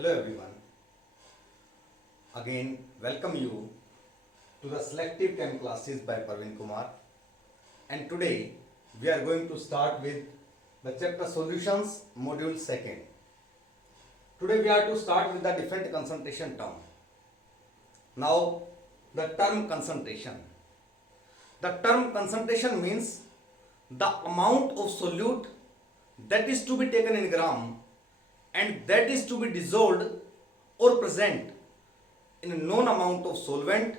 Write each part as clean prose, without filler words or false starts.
Hello everyone. Again, welcome you to the selective chem classes by Parveen Kumar. And today we are going to start with the chapter solutions module 2nd. Today we are to start with the different concentration term. Now the term concentration. The term concentration means the amount of solute that is to be taken in gram and that is to be dissolved or present in a known amount of solvent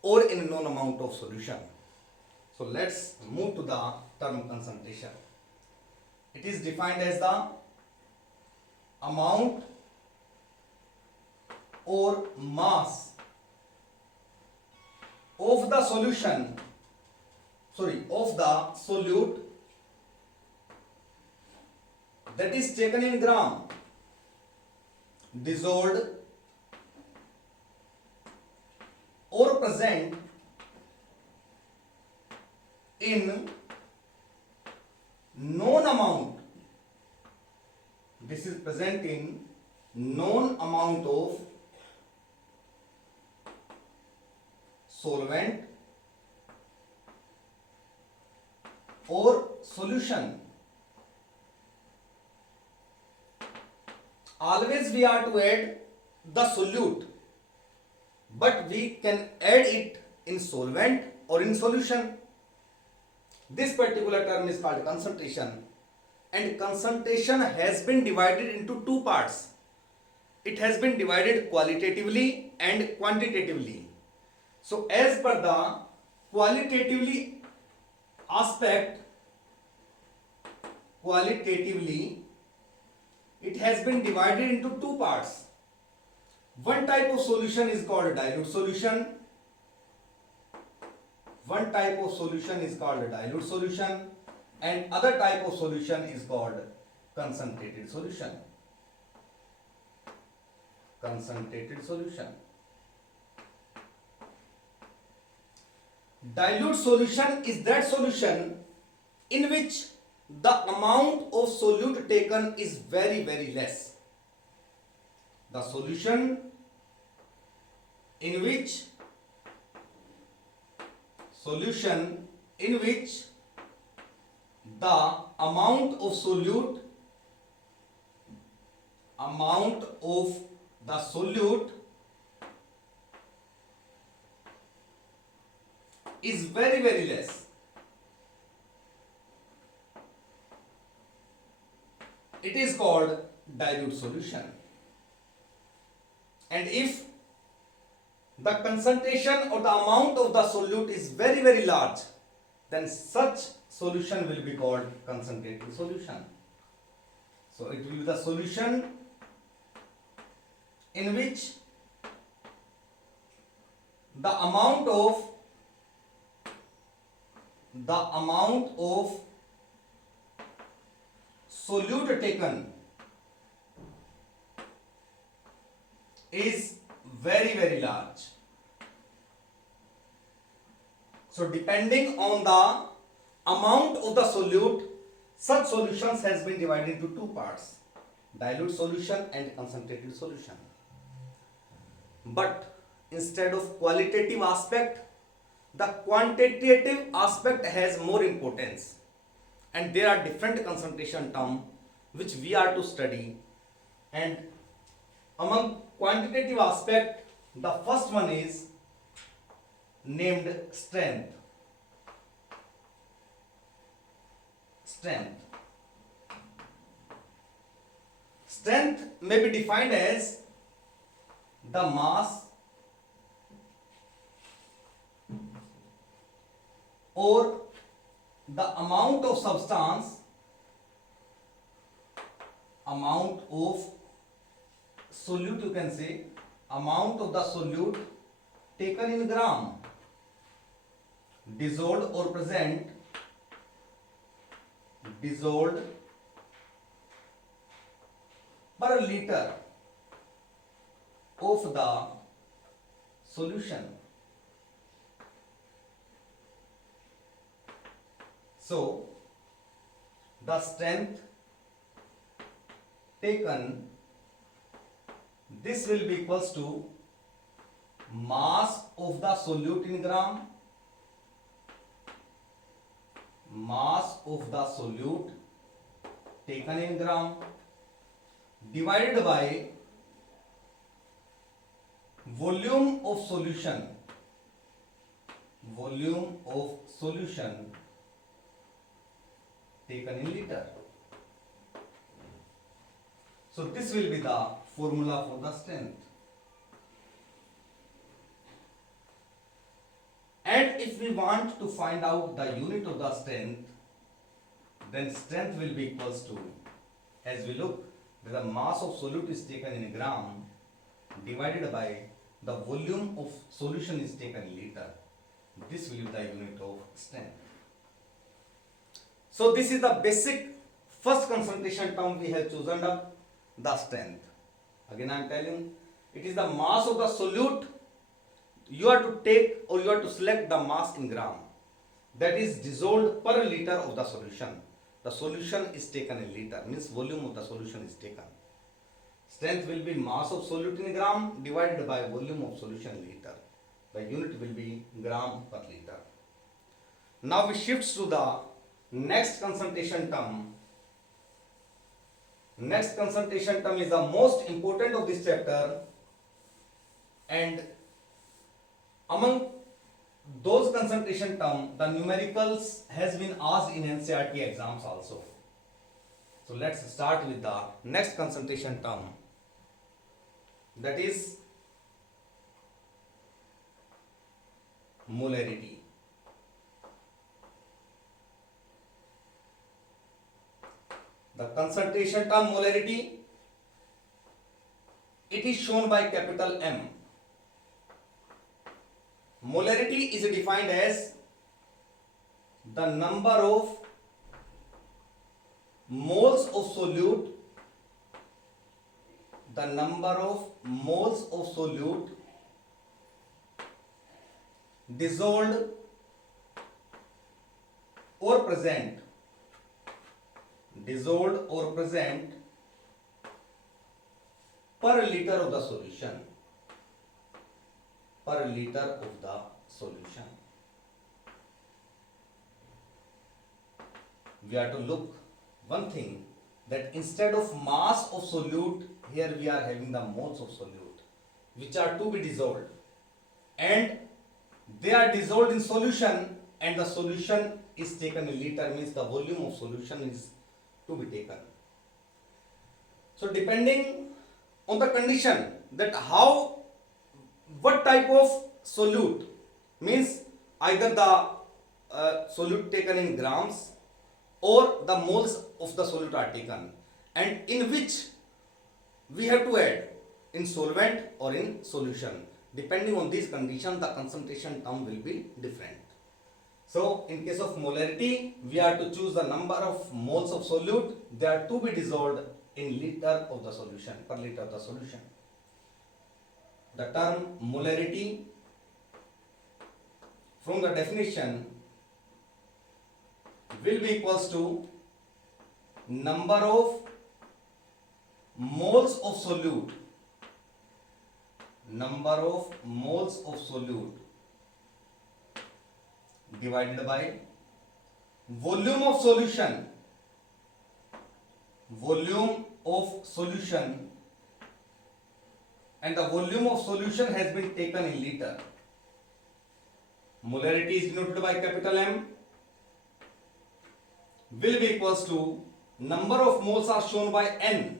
or in a known amount of solution. So let's move to the term concentration. It is defined as the amount or mass of the solute that is taken in gram, dissolved or present in known amount. This is present in known amount of solvent or solution. Always we are to add the solute, but we can add it in solvent or in solution. This particular term is called concentration, and concentration has been divided into two parts. It has been divided qualitatively and quantitatively. So as per the qualitatively it has been divided into two parts. One type of solution is called dilute solution. And other type of solution is called concentrated solution. Dilute solution is that solution in which the amount of solute taken is very, very less. The solution in which the amount of solute is very, very less. It is called dilute solution. And if the concentration or the amount of the solute is very, very large, then such solution will be called concentrated solution. So it will be the solution in which the amount of solute taken is very, very large. So depending on the amount of the solute, such solutions has been divided into two parts: dilute solution and concentrated solution. But instead of qualitative aspect, the quantitative aspect has more importance, and there are different concentration terms which we are to study. And among quantitative aspect, the first one is named strength. Strength may be defined as the mass or the amount of substance, amount of solute, you can say, amount of the solute taken in gram, dissolved or present, per liter of the solution. So the strength taken This will be equals to mass of the solute in gram, mass of the solute taken in gram, divided by volume of solution, volume of solution taken in liter. So this will be the formula for the strength. And if we want to find out the unit of the strength, then strength will be equals to, as we look, the mass of solute is taken in gram divided by the volume of solution is taken in liter. This will be the unit of strength. So this is the basic first concentration term we have chosen up, the strength. Again I am telling, it is the mass of the solute. You are to take or you are to select the mass in gram that is dissolved per liter of the solution. The solution is taken in liter, means volume of the solution is taken. Strength will be mass of solute in gram divided by volume of solution in liter. The unit will be gram per liter. Now we shift to the next concentration term. Next concentration term is the most important of this chapter, and among those concentration term, the numericals has been asked in NCERT exams also. So let's start with the next concentration term, that is molarity. The concentration term molarity, it is shown by capital M. Molarity is defined as the number of moles of solute, the number of moles of solute dissolved or present, dissolved or present per liter of the solution, per liter of the solution. We have to look one thing, that instead of mass of solute, here we are having the moles of solute which are to be dissolved, and they are dissolved in solution, and the solution is taken in liter, means the volume of solution is to be taken. So depending on the condition, that how, what type of solute, means either the solute taken in grams or the moles of the solute are taken, and in which we have to add, in solvent or in solution. Depending on these conditions, the concentration term will be different. So in case of molarity, we are to choose the number of moles of solute, they are to be dissolved in liter of the solution, per liter of the solution. The term molarity, from the definition, will be equals to number of moles of solute, number of moles of solute divided by volume of solution, volume of solution, and the volume of solution has been taken in liter. Molarity is denoted by capital M, will be equals to number of moles are shown by N,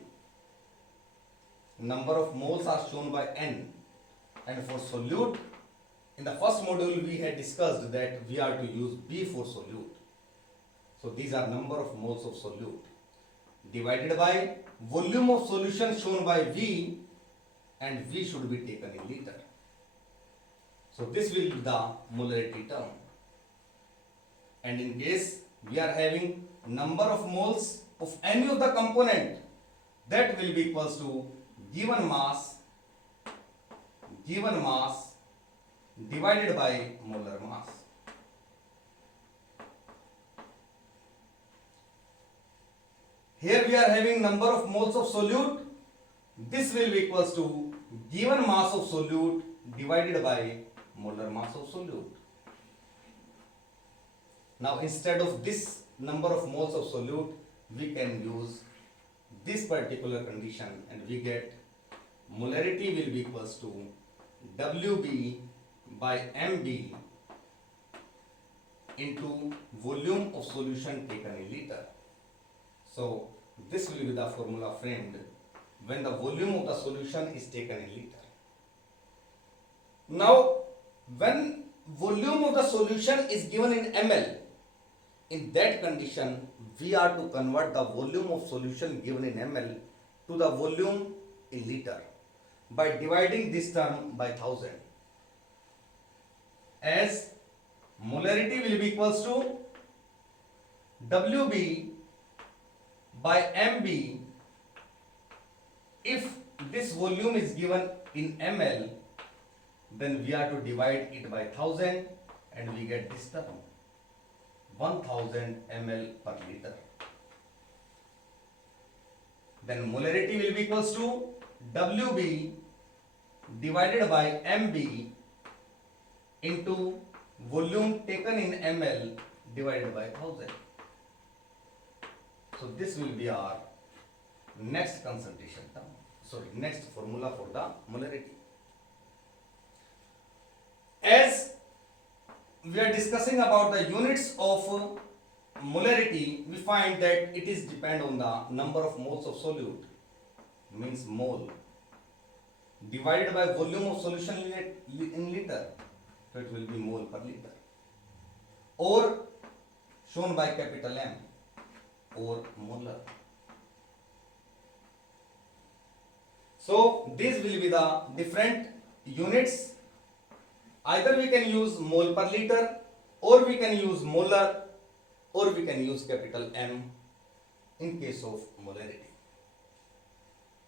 number of moles are shown by N, and for solute, in the first module we had discussed that we are to use B for solute. So these are number of moles of solute divided by volume of solution shown by V, and V should be taken in liter. So this will be the molarity term. And in case we are having number of moles of any of the component, that will be equals to given mass divided by molar mass. Here we are having number of moles of solute, this will be equals to given mass of solute divided by molar mass of solute. Now instead of this number of moles of solute, we can use this particular condition and we get molarity will be equals to WB by MB into volume of solution taken in liter. So this will be the formula framed when the volume of the solution is taken in liter. Now when volume of the solution is given in ml, in that condition we are to convert the volume of solution given in ml to the volume in liter by dividing this term by 1000, as molarity will be equals to WB by MB. If this volume is given in ml, then we are to divide it by 1000 and we get this term 1000 ml per liter. Then molarity will be equals to WB divided by MB into volume taken in ml divided by 1000. So this will be our next concentration term. Sorry, next formula for the molarity. As we are discussing about the units of molarity, we find that it is depend on the number of moles of solute, means mole, divided by volume of solution in liter, so it will be mole per liter, or shown by capital M, or molar. So these will be the different units. Either we can use mole per liter, or we can use molar, or we can use capital M in case of molarity.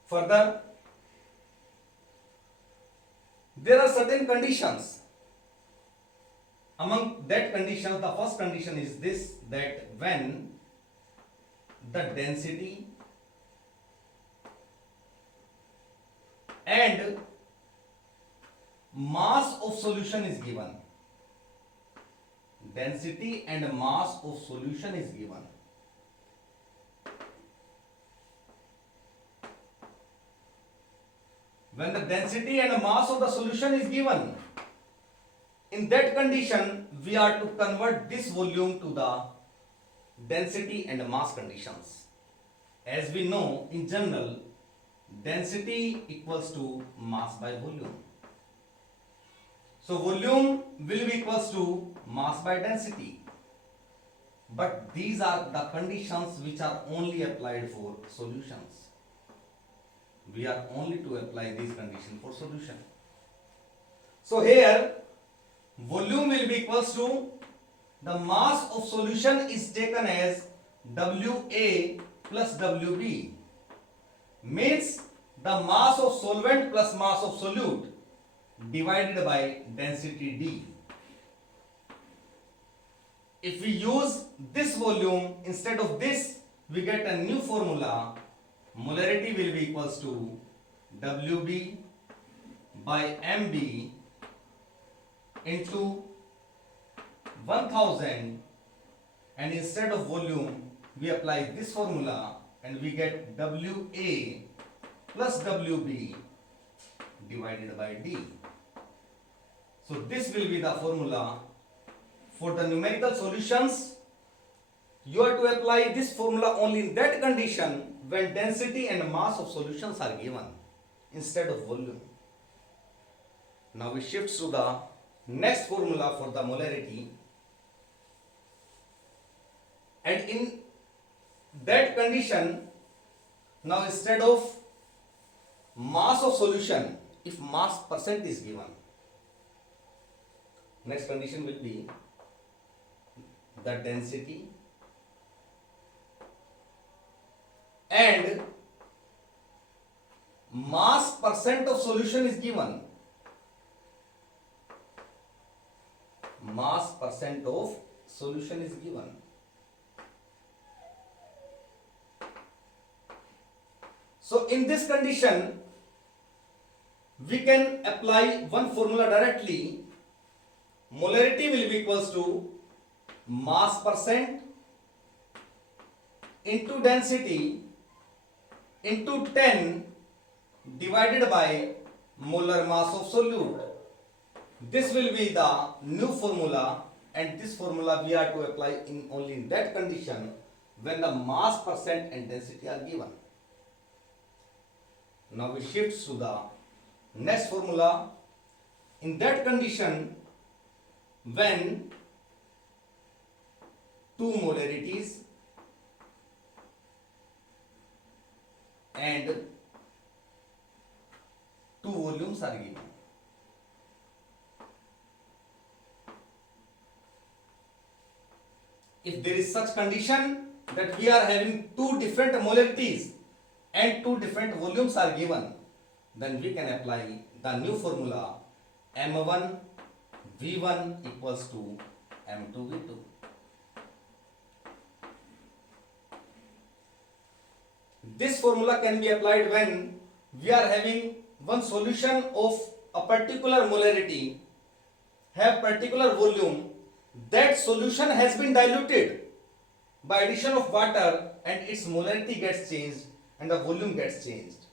Further, there are certain conditions. Among that conditions, the first condition is this, that when the density and mass of solution is given, density and mass of solution is given, when the density and mass of the solution is given, in that condition we are to convert this volume to the density and mass conditions. As we know, in general, density equals to mass by volume. So volume will be equals to mass by density. But these are the conditions which are only applied for solutions. We are only to apply these conditions for solution. So here volume will be equals to the mass of solution is taken as WA plus WB, means the mass of solvent plus mass of solute divided by density D. If we use this volume instead of this, we get a new formula. Molarity will be equals to WB by MB into 1000, and instead of volume we apply this formula and we get WA plus WB divided by D. So this will be the formula for the numerical solutions. You are to apply this formula only in that condition when density and mass of solutions are given instead of volume. Now we shift to the next formula for the molarity, and in that condition, now instead of mass of solution, if mass percent is given, next condition will be the density and mass percent of solution is given. Mass percent of solution is given. So in this condition, we can apply one formula directly. Molarity will be equals to mass percent into density into 10 divided by molar mass of solute. This will be the new formula, and this formula we are to apply in only in that condition when the mass percent and density are given. Now we shift to the next formula. In that condition, when two molarities and two volumes are given. If there is such condition that we are having two different molarities and two different volumes are given, then we can apply the new formula M1 V1 equals to M2 V2. This formula can be applied when we are having one solution of a particular molarity, have particular volume. That solution has been diluted by addition of water and its molarity gets changed and the volume gets changed.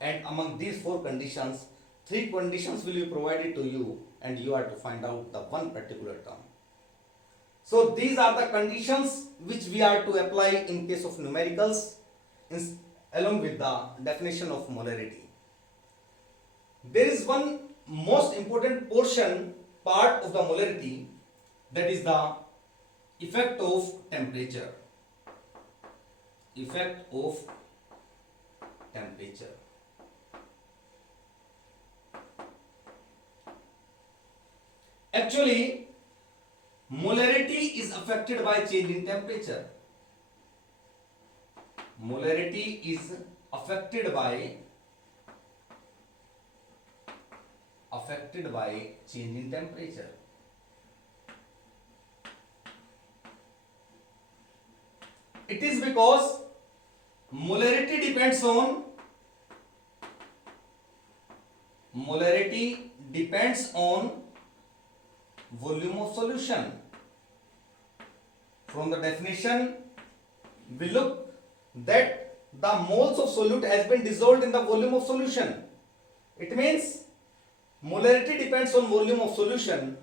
And among these four conditions, three conditions will be provided to you and you are to find out the one particular term. So these are the conditions which we are to apply in case of numericals along with the definition of molarity. There is one most important part of the molarity, that is the effect of temperature. Effect of temperature. Actually, molarity is affected by change in temperature. Molarity is affected by change in temperature. It is because molarity depends on volume of solution. From the definition, we look that the moles of solute has been dissolved in the volume of solution. It means molarity depends on volume of solution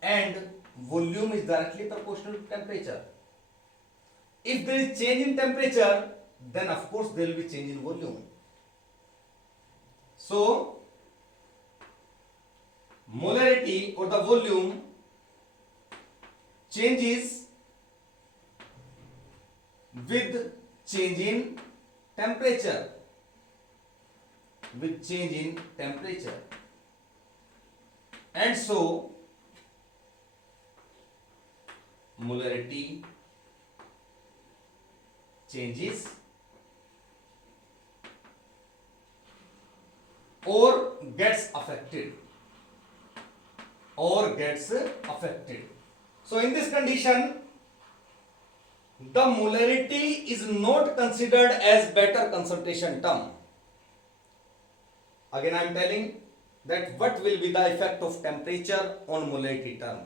and volume is directly proportional to temperature. If there is change in temperature, then of course there will be change in volume. So molarity or the volume changes with change in temperature. And so molarity changes or gets affected. So in this condition, the molarity is not considered as better concentration term. Again I am telling that what will be the effect of temperature on molarity term.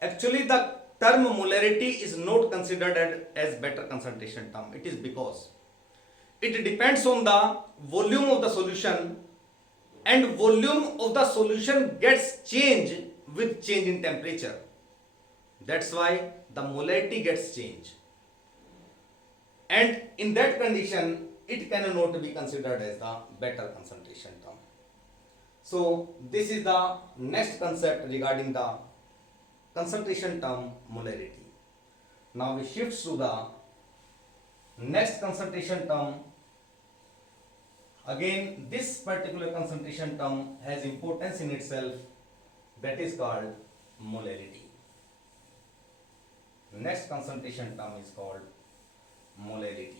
Actually the term molarity is not considered as better concentration term. It is because it depends on the volume of the solution, and volume of the solution gets changed with change in temperature. That's why the molarity gets changed. And in that condition, it cannot be considered as the better concentration term. So this is the next concept regarding the concentration term molarity. Now we shift to the next concentration term. Again, this particular concentration term has importance in itself, that is called molarity. Next concentration term is called molarity.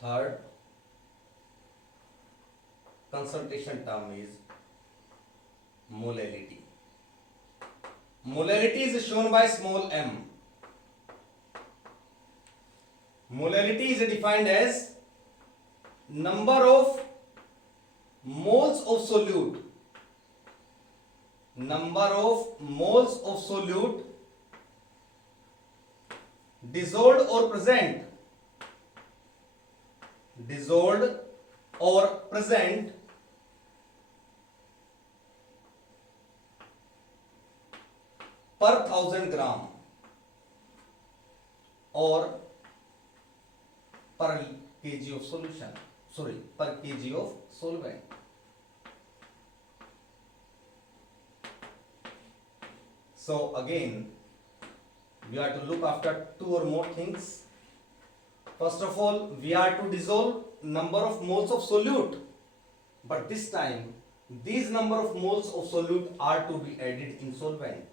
Third concentration term is molality. Molality is shown by small m. Molality is defined as number of moles of solute, number of moles of solute dissolved or present, dissolved or present per 1000 gram or per kg of solution, sorry, per kg of solvent. So again, we are to look after two or more things. First of all, we are to dissolve number of moles of solute, but this time these number of moles of solute are to be added in solvent,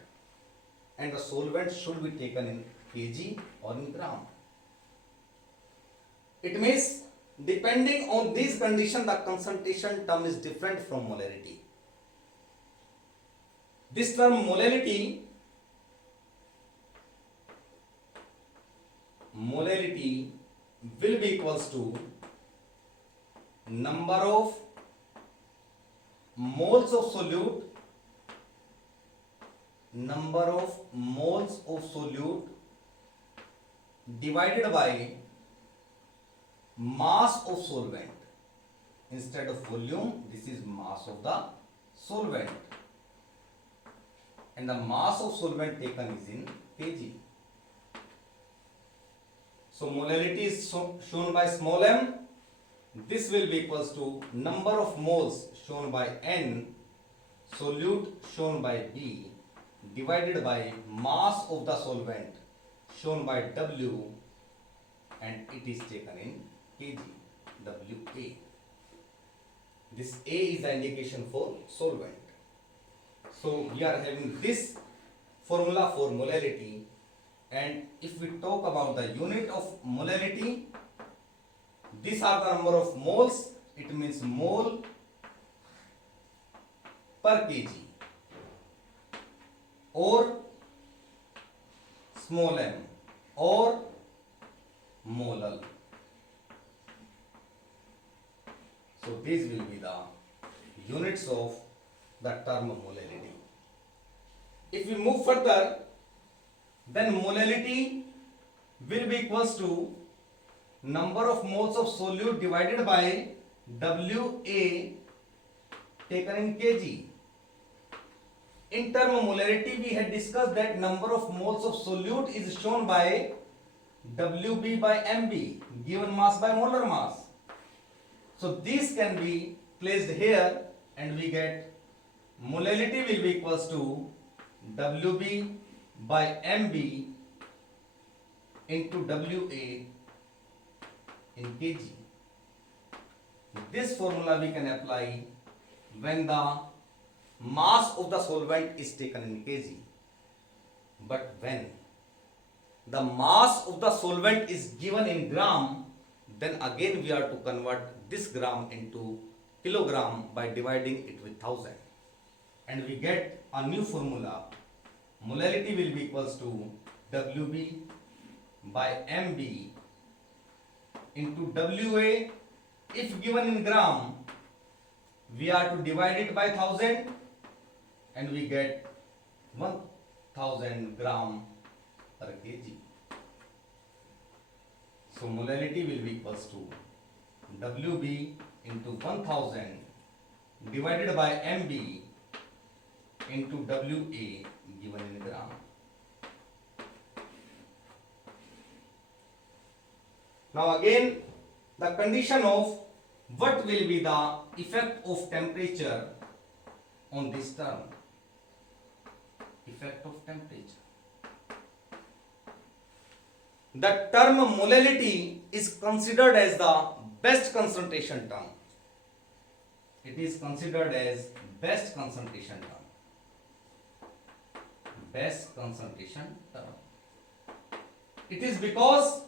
and the solvent should be taken in kg or in gram. It means depending on this condition, the concentration term is different from molarity. This term molarity will be equals to number of moles of solute, number of moles of solute divided by mass of solvent. Instead of volume, this is mass of the solvent, and the mass of solvent taken is in kg. So molarity is shown by small m. This will be equals to number of moles shown by N, solute shown by B, divided by mass of the solvent shown by W, and it is taken in kg, WA. This A is the indication for solvent. So we are having this formula for molarity, and if we talk about the unit of molarity, these are the number of moles. It means mole per kg or small m or molal. So these will be the units of the term molarity. If we move further, then molarity will be equals to number of moles of solute divided by WA taken in kg. In term of molarity, we had discussed that number of moles of solute is shown by WB by MB, given mass by molar mass. So these can be placed here, and we get molarity will be equals to WB by MB into WA in kg. This formula we can apply when the mass of the solvent is taken in kg. But when the mass of the solvent is given in gram, then again we are to convert this gram into kilogram by dividing it with 1000, and we get a new formula. Molarity will be equals to WB by MB into WA. If given in gram, we are to divide it by 1000, and we get 1000 gram per kg. So molarity will be equals to WB into 1000 divided by MB into WA given in gram. Now again, the condition of what will be the effect of temperature on this term. Effect of temperature. The term molality is considered as the best concentration term. It is considered as best concentration term. Best concentration term. It is because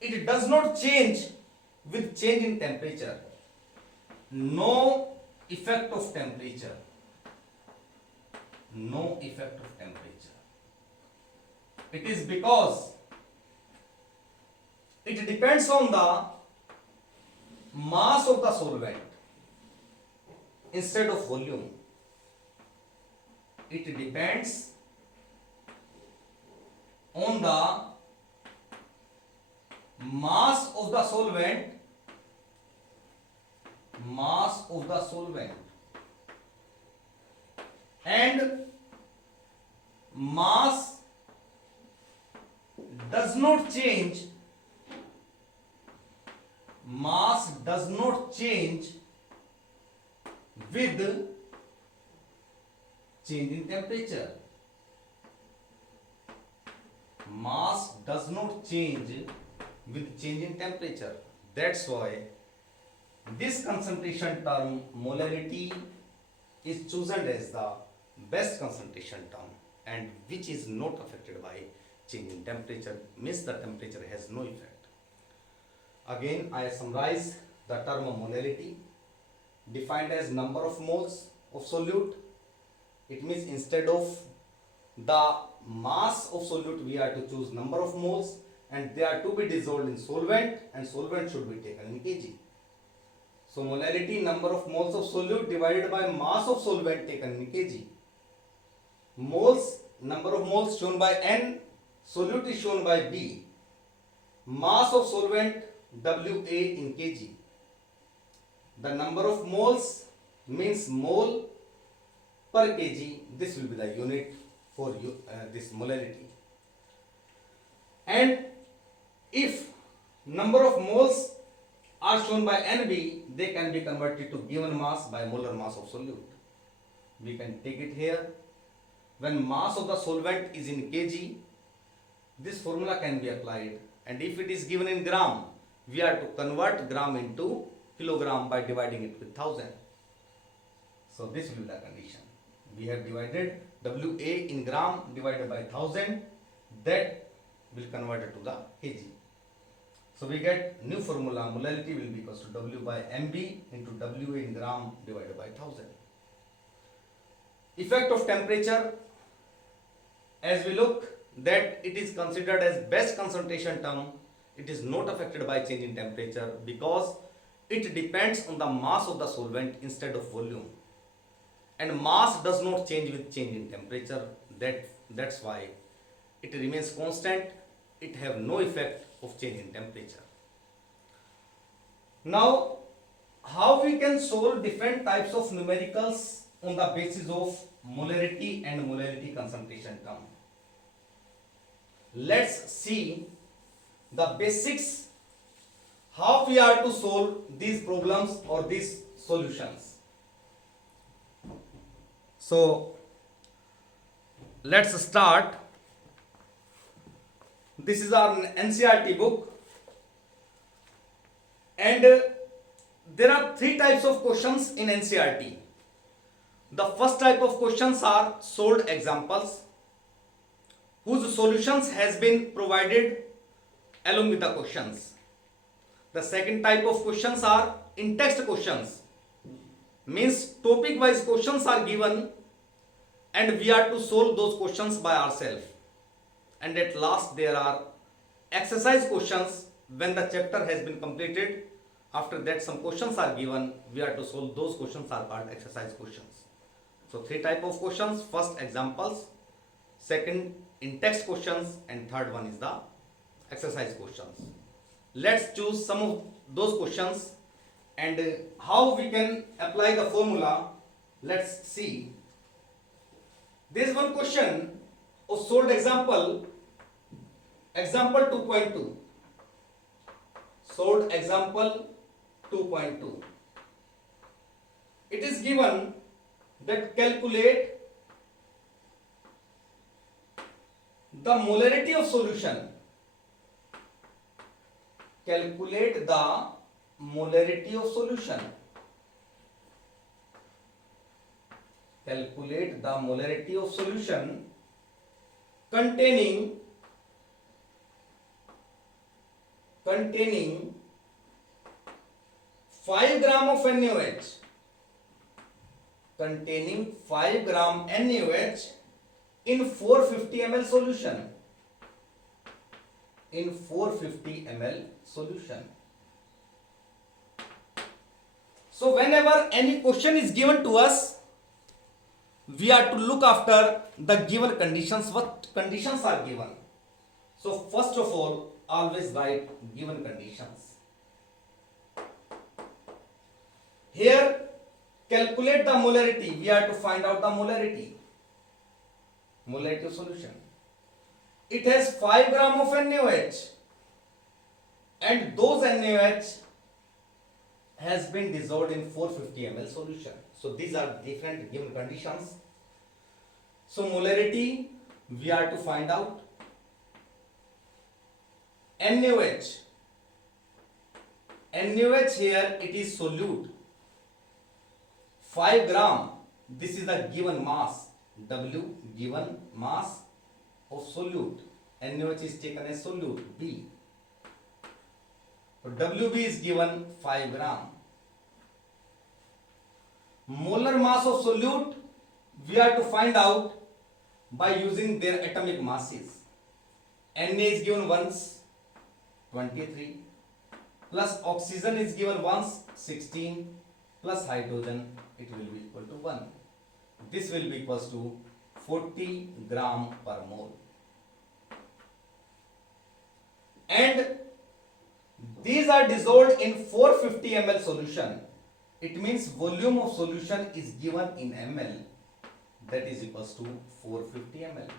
it does not change with change in temperature. No effect of temperature. No effect of temperature. It is because it depends on the mass of the solvent instead of volume. It depends on the mass of the solvent, and mass does not change with change in temperature. Mass does not change with change in temperature. That's why this concentration term molarity is chosen as the best concentration term, and which is not affected by change in temperature, means the temperature has no effect. Again, I summarize the term molarity, defined as number of moles of solute. It means instead of the mass of solute, we are to choose number of moles, and they are to be dissolved in solvent, and solvent should be taken in kg. So molarity, number of moles of solute divided by mass of solvent taken in kg. Moles, number of moles shown by N, solute is shown by B. Mass of solvent Wa in kg. The number of moles means mole per kg. This will be the unit for this molarity. And if number of moles are shown by Nb, they can be converted to given mass by molar mass of solute. We can take it here. When mass of the solvent is in kg, this formula can be applied, and if it is given in gram, we are to convert gram into kilogram by dividing it with 1000. So this will be the condition. We have divided Wa in gram divided by 1000, that will convert it to the kg. So we get new formula, molarity will be equals to W by Mb into Wa in gram divided by 1000. Effect of temperature, as we look that it is considered as best concentration term, it is not affected by change in temperature because it depends on the mass of the solvent instead of volume, and mass does not change with change in temperature. That's why it remains constant. It have no effect of change in temperature. Now, how we can solve different types of numericals on the basis of molarity and molarity concentration term? Let's see the basics how we are to solve these problems or these solutions. So let's start. This is our NCERT book, and there are three types of questions in NCERT. The first type of questions are solved examples whose solutions has been provided along with the questions. The second type of questions are in-text questions, means topic wise questions are given and we are to solve those questions by ourselves. And at last there are exercise questions when the chapter has been completed. After that some questions are given, we are to solve those questions, are called exercise questions. So three type of questions: first examples, second in-text questions, and third one is the exercise questions. Let's choose some of those questions and how we can apply the formula. Let's see. There is one question of solved example, example 2.2. Solved example 2.2. It is given that calculate the molarity of solution. Calculate the molarity of solution. Calculate the molarity of solution containing 5 gram of NaOH. Containing 5 gram NaOH in 450 ml solution. In 450 ml solution. So whenever any question is given to us, we are to look after the given conditions. What conditions are given? So first of all, always write given conditions. Here, calculate the molarity. We have to find out the molarity. Molarity of solution. It has 5 gram of NaOH, and those NaOH has been dissolved in 450 ml solution. So these are different given conditions. So molarity we are to find out. NaOH here it is solute. 5 gram, this is the given mass, W given mass of solute. NaOH is taken as solute, B. So WB is given 5 gram. Molar mass of solute we are to find out by using their atomic masses. Na is given once 23, plus oxygen is given once 16, plus hydrogen it will be equal to 1. This will be equals to 40 gram per mole. And these are dissolved in 450 ml solution. It means volume of solution is given in ml, that is equals to 450 ml.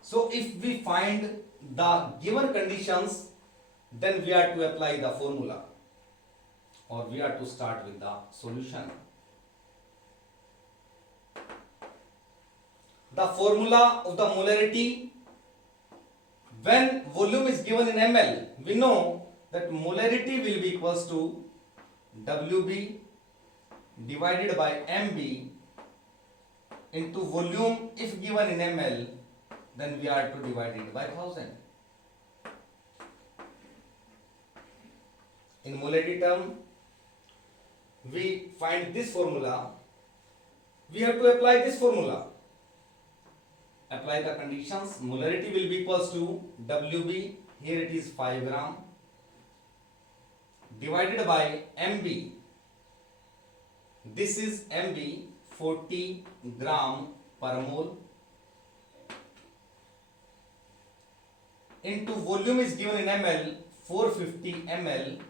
So if we find the given conditions, then we are to apply the formula, or we are to start with the solution. The formula of the molarity, when volume is given in ml, we know that molarity will be equals to WB divided by MB into volume. If given in ml, then we are to divide it by 1000. In molarity term, we find this formula. We have to apply this formula. Apply the conditions. Molarity will be equals to WB, here it is 5 gram, divided by MB. This is MB, 40 gram per mole, into volume is given in ml, 450 ml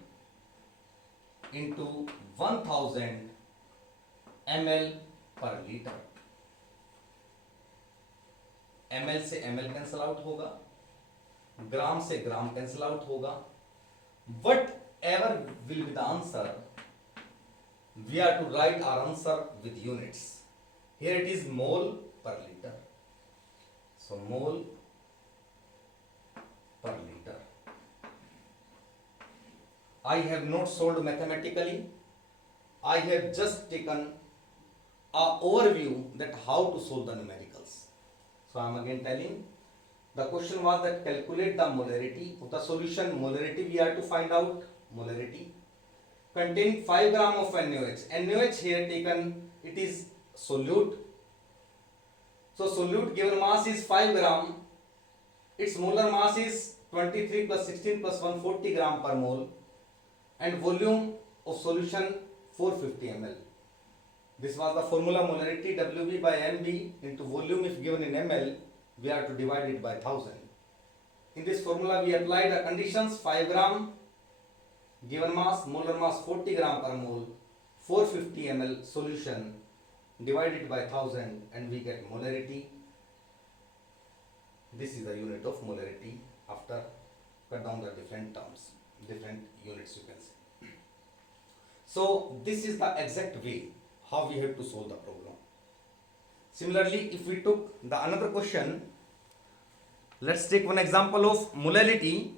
into 1000 ml per liter. ml से ml cancel out होगा, ग्राम से ग्राम cancel out होगा. Whatever will be the answer, we are to write our answer with units. Here it is mole per liter. So mole per liter. I have not solved mathematically. I have just taken an overview that how to solve the numericals. So I am again telling, the question was that calculate the molarity of the solution. Molarity we are to find out. Molarity contain 5 gram of NaOH. NaOH here taken, it is solute. So solute given mass is 5 gram. Its molar mass is 23 plus 16 plus 140 gram per mole, and volume of solution 450 ml. This was the formula molarity, WB by MB into volume if given in ml, we are to divide it by 1000. In this formula we apply the conditions: 5 gram given mass, molar mass 40 gram per mole, 450 ml solution, divided by 1000, and we get molarity. This is the unit of molarity after cut down the different terms, different units you can say. So this is the exact way how we have to solve the problem. Similarly, if we took the another question, let's take one example of molality.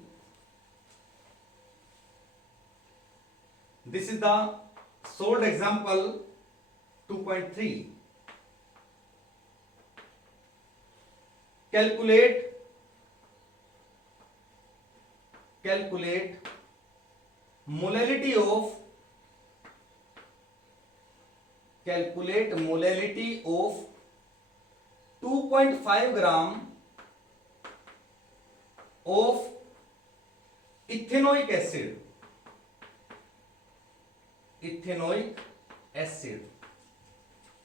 This is the solved example 2.3. Calculate molality of 2.5 gram of ethanoic acid ethanoic acid.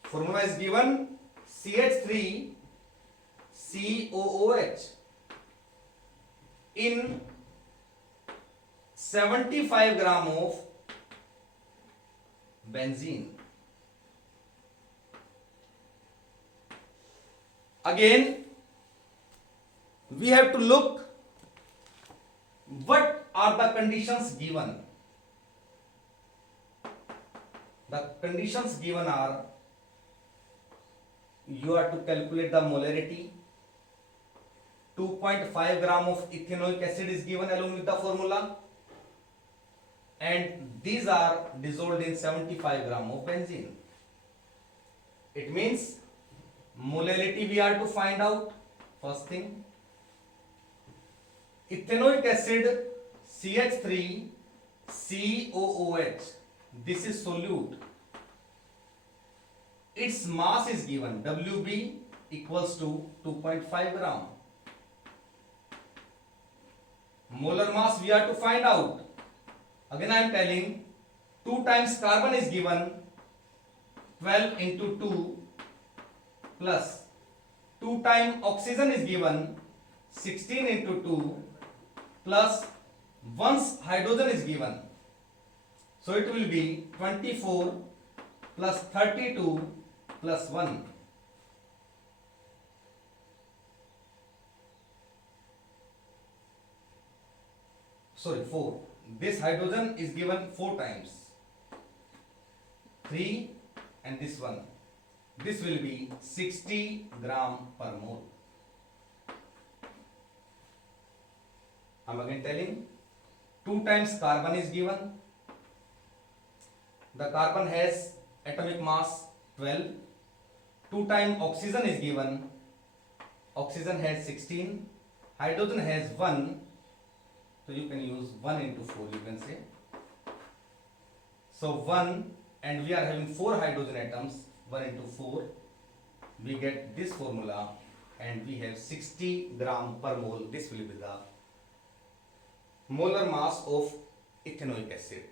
Formula is given CH3COOH in 75 gram of benzene. Again, we have to look what are the conditions given. The conditions given are, you are to calculate the molarity. 2.5 gram of ethanoic acid is given along with the formula, and these are dissolved in 75 gram of benzene. It means molarity we are to find out. First thing, ethanoic acid CH3COOH, this is solute. Its mass is given, Wb equals to 2.5 gram. Molar mass we are to find out. Again I am telling, 2 times carbon is given, 12 into 2, plus 2 times oxygen is given, 16 into 2, plus once hydrogen is given. So it will be 24 plus 32 plus 1. Sorry, 4. This hydrogen is given 4 times. 3 and this one. This will be 60 gram per mole. I am again telling, 2 times carbon is given. The carbon has atomic mass 12. 2 times oxygen is given. Oxygen has 16. Hydrogen has 1. So you can use 1 into 4, you can say. So 1, and we are having 4 hydrogen atoms. 1 into 4. We get this formula, and we have 60 gram per mole. This will be the molar mass of ethanoic acid.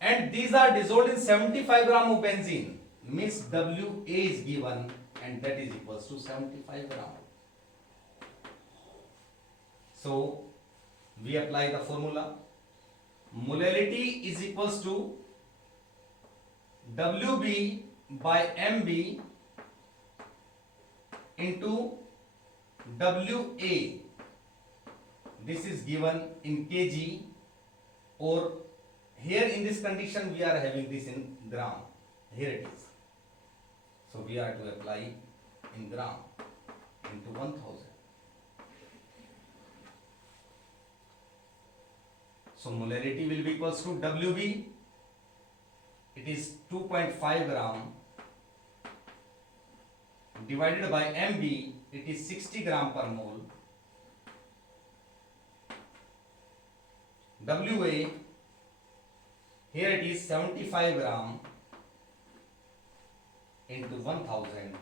And these are dissolved in 75 gram of benzene. Means Wa is given, and that is equals to 75 gram. So we apply the formula. Molarity is equals to Wb by Mb into Wa. This is given in kg, or here in this condition we are having this in gram. Here it is. So we are to apply in gram into 1000. So molarity will be equals to Wb. It is 2.5 gram divided by Mb. It is 60 gram per mole. Wa, here it is 75 gram into 1000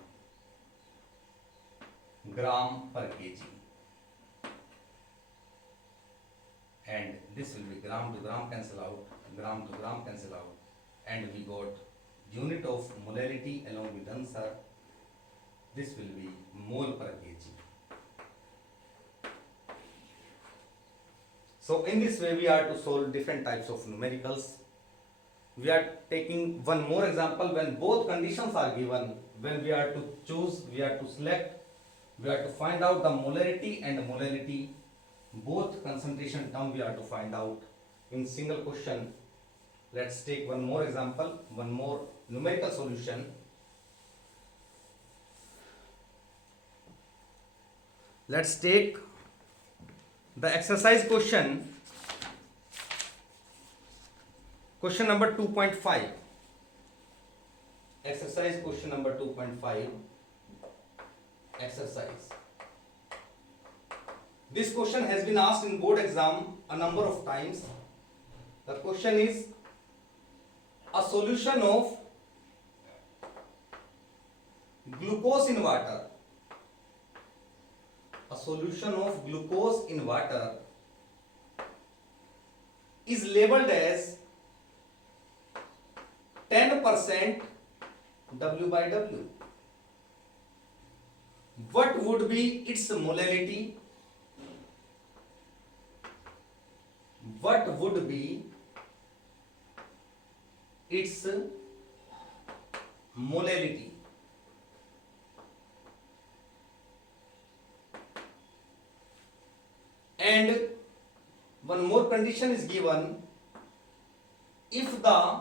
gram per kg. And this will be gram to gram cancel out, gram to gram cancel out, and we got unit of molarity along with answer. This will be mole per kg. So in this way we are to solve different types of numericals. We are taking one more example when both conditions are given. When we are to choose, we are to select, we are to find out the molarity and molality. Both concentration term we are to find out in single question. Let's take one more example, one more numerical solution. Let's take the exercise question number 2.5. Exercise question number 2.5. Exercise. This question has been asked in board exam a number of times. The question is a solution of glucose in water. A solution of glucose in water is labeled as 10% W by W. What would be its molality? What would be its molality? And one more condition is given. If the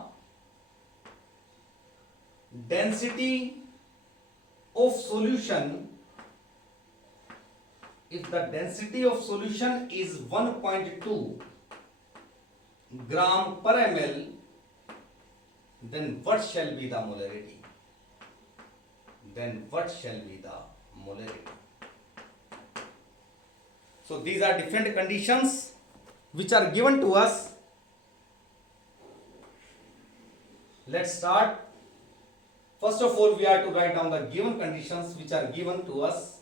density of solution, if the density of solution is 1.2 gram per ml, then what shall be the molarity? Then what shall be the molarity? So these are different conditions which are given to us. Let's start. First of all, we are to write down the given conditions which are given to us.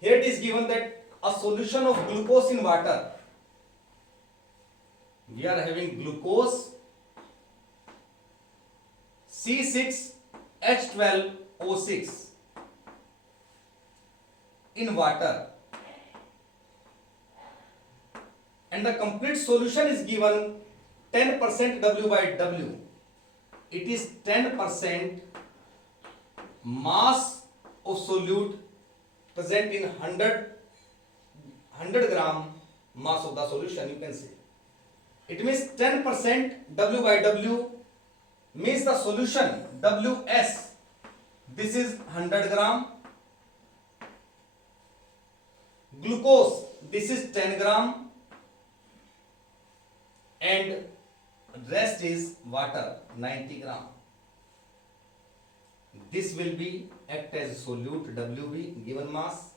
Here it is given that a solution of glucose in water. We are having glucose C6H12O6 in water, and the complete solution is given 10% W by W. It is 10% mass of solute present in 100 gram mass of the solution, you can say. It means 10% W by W means the solution WS. This is 100 gram. Glucose, this is 10 gram. And rest is water, 90 gram. This will be act as solute WB given mass.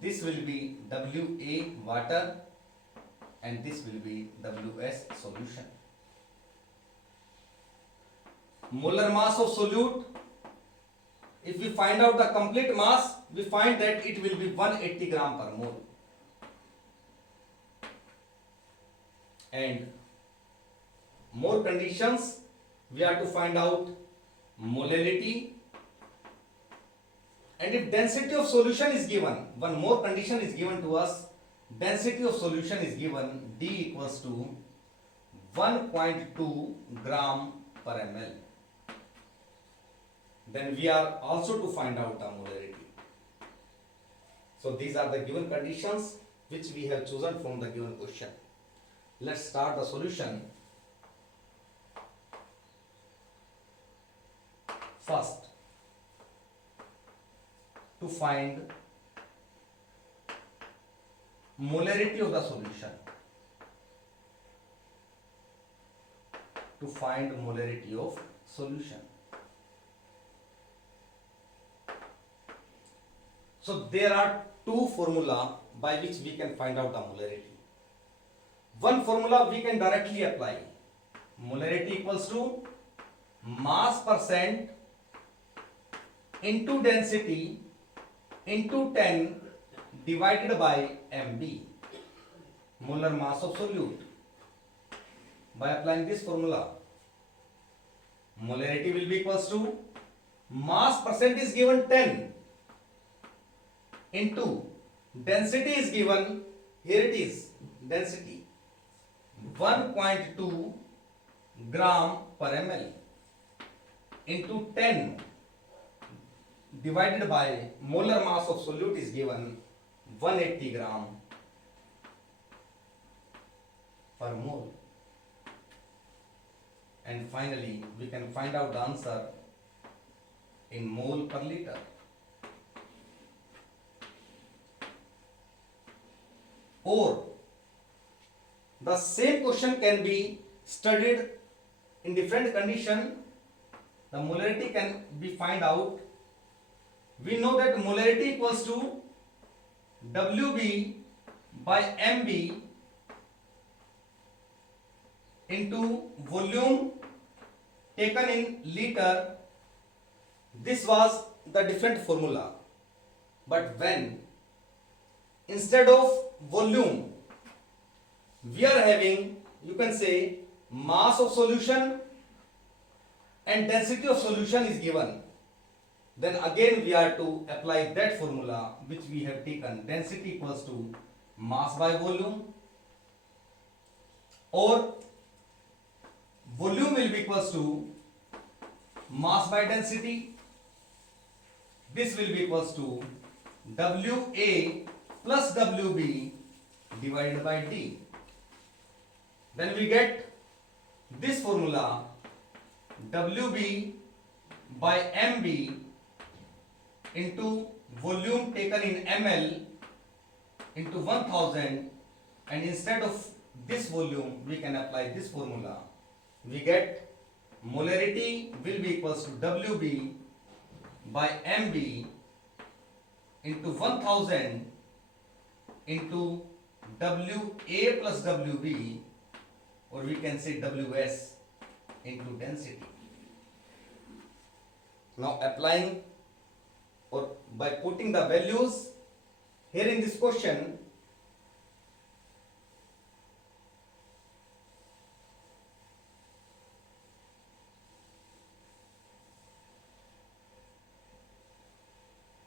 This will be WA water, and this will be WS solution. Molar mass of solute, if we find out the complete mass, we find that it will be 180 gram per mole. And more conditions, we are to find out molality. And if density of solution is given, one more condition is given to us. Density of solution is given D equals to 1.2 gram per ml. Then we are also to find out the molarity. So these are the given conditions which we have chosen from the given question. Let's start the solution. First, to find molarity of the solution. To find molarity of solution. So there are two formula by which we can find out the molarity. One formula we can directly apply. Molarity equals to mass percent into density into 10 divided by MB, molar mass of solute. By applying this formula, molarity will be equals to mass percent is given 10 into density is given, here it is density 1.2 gram per ml into 10 divided by molar mass of solute is given 180 gram per mole. And finally, we can find out the answer in mole per liter. Or the same question can be studied in different condition. The molarity can be find out. We know that molarity equals to WB by MB into volume taken in liter. This was the different formula. But when instead of volume we are having, you can say, mass of solution and density of solution is given, then again we are to apply that formula which we have taken. Density equals to mass by volume, or volume will be equals to mass by density. This will be equals to WA plus WB divided by D. Then we get this formula, WB by MB into volume taken in ml into 1000, and instead of this volume we can apply this formula. We get molarity will be equals to WB by MB into 1000 into WA plus WB, or we can say WS into density. Now applying or by putting the values here in this question,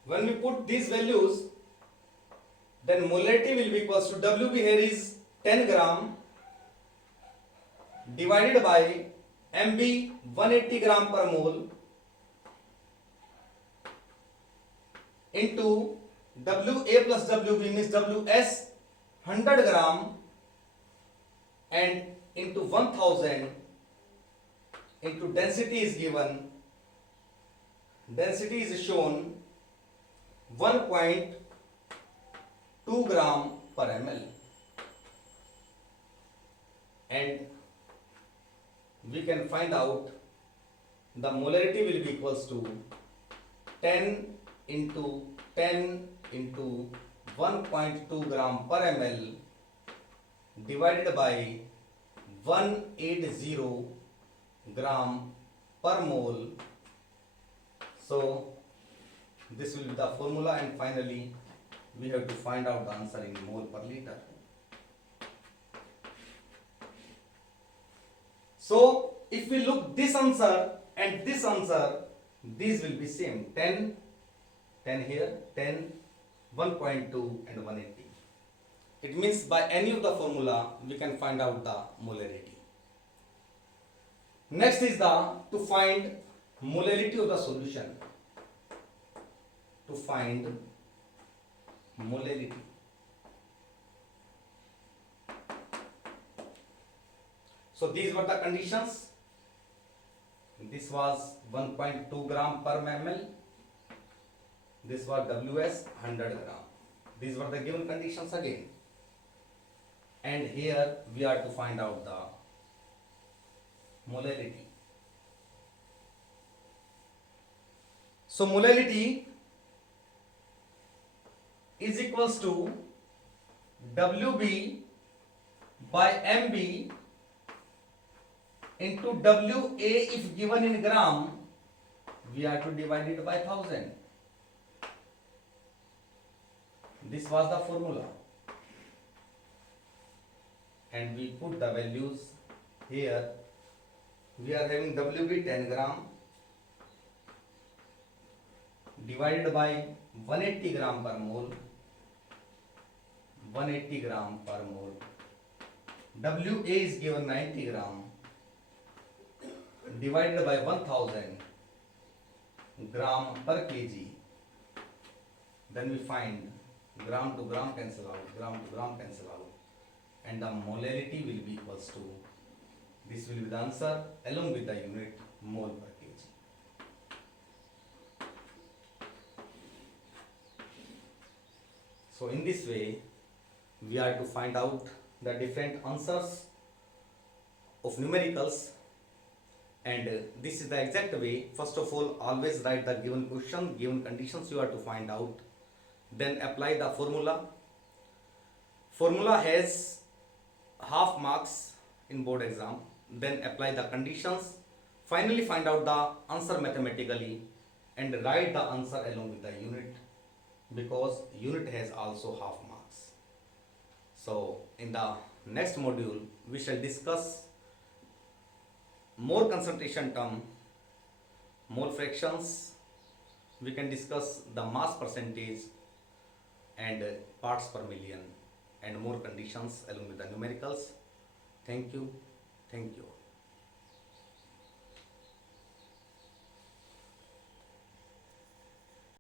when we put these values, then molarity will be equals to WB here is 10 gram divided by MB 180 gram per mole into WA plus WB means WS 100 gram and into 1000 into density is given. Density is shown 1.2 gram per ml, and we can find out the molarity will be equals to 10 into 10 into 1.2 gram per ml divided by 180 gram per mole. So this will be the formula, and finally we have to find out the answer in mole per liter. So if we look this answer and this answer, these will be same. 10 here, 10, 1.2 and 180. It means by any of the formula we can find out the molarity. Next is to find molarity of the solution. To find molarity. So these were the conditions. This was 1.2 gram per ml. This was WS 100 gram. These were the given conditions again. And here we are to find out the molarity. So molarity is equals to WB by MB into WA if given in gram, we are to divide it by 1000. This was the formula, and we put the values here. We are having WB 10 gram divided by 180 gram per mole, 180 gram per mole. WA is given 90 gram divided by 1000 gram per kg. Then we find gram to gram cancel out, gram to gram cancel out, and the molarity will be equals to, this will be the answer along with the unit mole per kg. So in this way we are to find out the different answers of numericals, and this is the exact way. First of all, always write the given question, given conditions you are to find out, then apply the formula. Formula has half marks in board exam, then apply the conditions, finally find out the answer mathematically and write the answer along with the unit, because unit has also half marks. So in the next module we shall discuss more concentration term mole fractions, we can discuss the mass percentage and parts per million and more conditions along with the numericals. Thank you. Thank you.